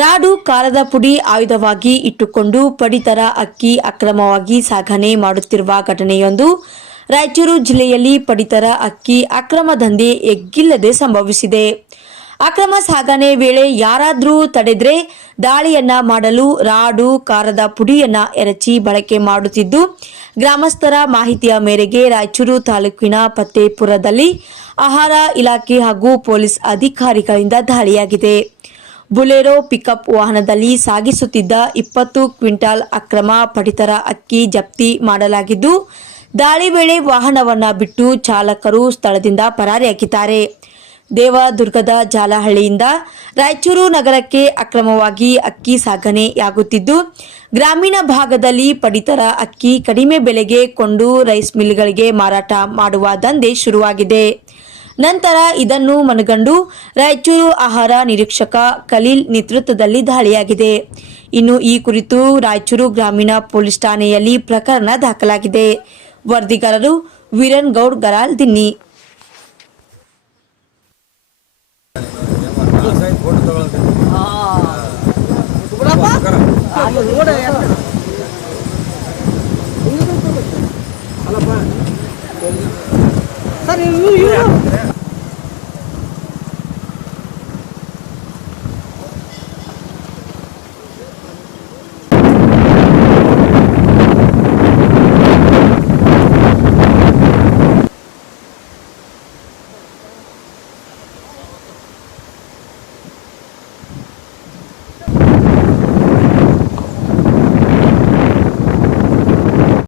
Rod ಕಾರದ ಪುಡಿ ಆಯುಧವಾಗಿ ಇಟ್ಟುಕೊಂಡು ಪಡಿತರ ಅಕ್ಕಿ ಅಕ್ರಮವಾಗಿ ಸಾಗಣೆ ಮಾಡುತ್ತಿರುವ ಘಟನೆಯೊಂದು ರಾಯಚೂರು ಜಿಲ್ಲೆಯಲ್ಲಿ ಪಡಿತರ ಅಕ್ಕಿ ಅಕ್ರಮ ದಂಧೆ ಎಗ್ಗಿಲ್ಲದೆ ಸಂಭವಿಸಿದೆ. ಅಕ್ರಮ ಸಾಗಣೆ ವೇಳೆ ಯಾರಾದರೂ ತಡೆದ್ರೆ ದಾಳಿಯನ್ನ ಮಾಡಲು ರಾಡು ಕಾರದ ಪುಡಿಯನ್ನ ಎರಚಿ ಬಳಕೆ ಮಾಡುತ್ತಿದ್ದು, ಗ್ರಾಮಸ್ಥರ ಮಾಹಿತಿಯ ಮೇರೆಗೆ ರಾಯಚೂರು ತಾಲೂಕಿನ ಪತ್ತೇಪುರದಲ್ಲಿ ಆಹಾರ ಇಲಾಖೆ ಹಾಗೂ ಪೊಲೀಸ್ ಅಧಿಕಾರಿಗಳಿಂದ ದಾಳಿಯಾಗಿದೆ. ಬುಲೆರೋ ಪಿಕಪ್ ವಾಹನದಲ್ಲಿ ಸಾಗಿಸುತ್ತಿದ್ದ ಇಪ್ಪತ್ತು ಕ್ವಿಂಟಾಲ್ ಅಕ್ರಮ ಪಡಿತರ ಅಕ್ಕಿ ಜಪ್ತಿ ಮಾಡಲಾಗಿದ್ದು, ದಾಳಿ ವೇಳೆ ವಾಹನವನ್ನು ಬಿಟ್ಟು ಚಾಲಕರು ಸ್ಥಳದಿಂದ ಪರಾರಿಯಾಗಿದ್ದಾರೆ. ದೇವದುರ್ಗದ ಜಾಲಹಳ್ಳಿಯಿಂದ ರಾಯಚೂರು ನಗರಕ್ಕೆ ಅಕ್ರಮವಾಗಿ ಅಕ್ಕಿ ಸಾಗಣೆಯಾಗುತ್ತಿದ್ದು, ಗ್ರಾಮೀಣ ಭಾಗದಲ್ಲಿ ಪಡಿತರ ಅಕ್ಕಿ ಕಡಿಮೆ ಬೆಲೆಗೆ ಕೊಂಡು ರೈಸ್ ಮಿಲ್ಗಳಿಗೆ ಮಾರಾಟ ಮಾಡುವ ದಂಧೆ ಶುರುವಾಗಿದೆ. ನಂತರ ಇದನ್ನು ಮನಗಂಡು ರಾಯಚೂರು ಆಹಾರ ನಿರೀಕ್ಷಕ ಖಲೀಲ್ ನೇತೃತ್ವದಲ್ಲಿ ದಾಳಿಯಾಗಿದೆ. ಇನ್ನು ಈ ಕುರಿತು ರಾಯಚೂರು ಗ್ರಾಮೀಣ ಪೊಲೀಸ್ ಠಾಣೆಯಲ್ಲಿ ಪ್ರಕರಣ ದಾಖಲಾಗಿದೆ. ವರದಿಗಾರರು ವೀರನ್ ಗೌಡ್ ಗರಾಲ್ ದಿನ್ನಿ.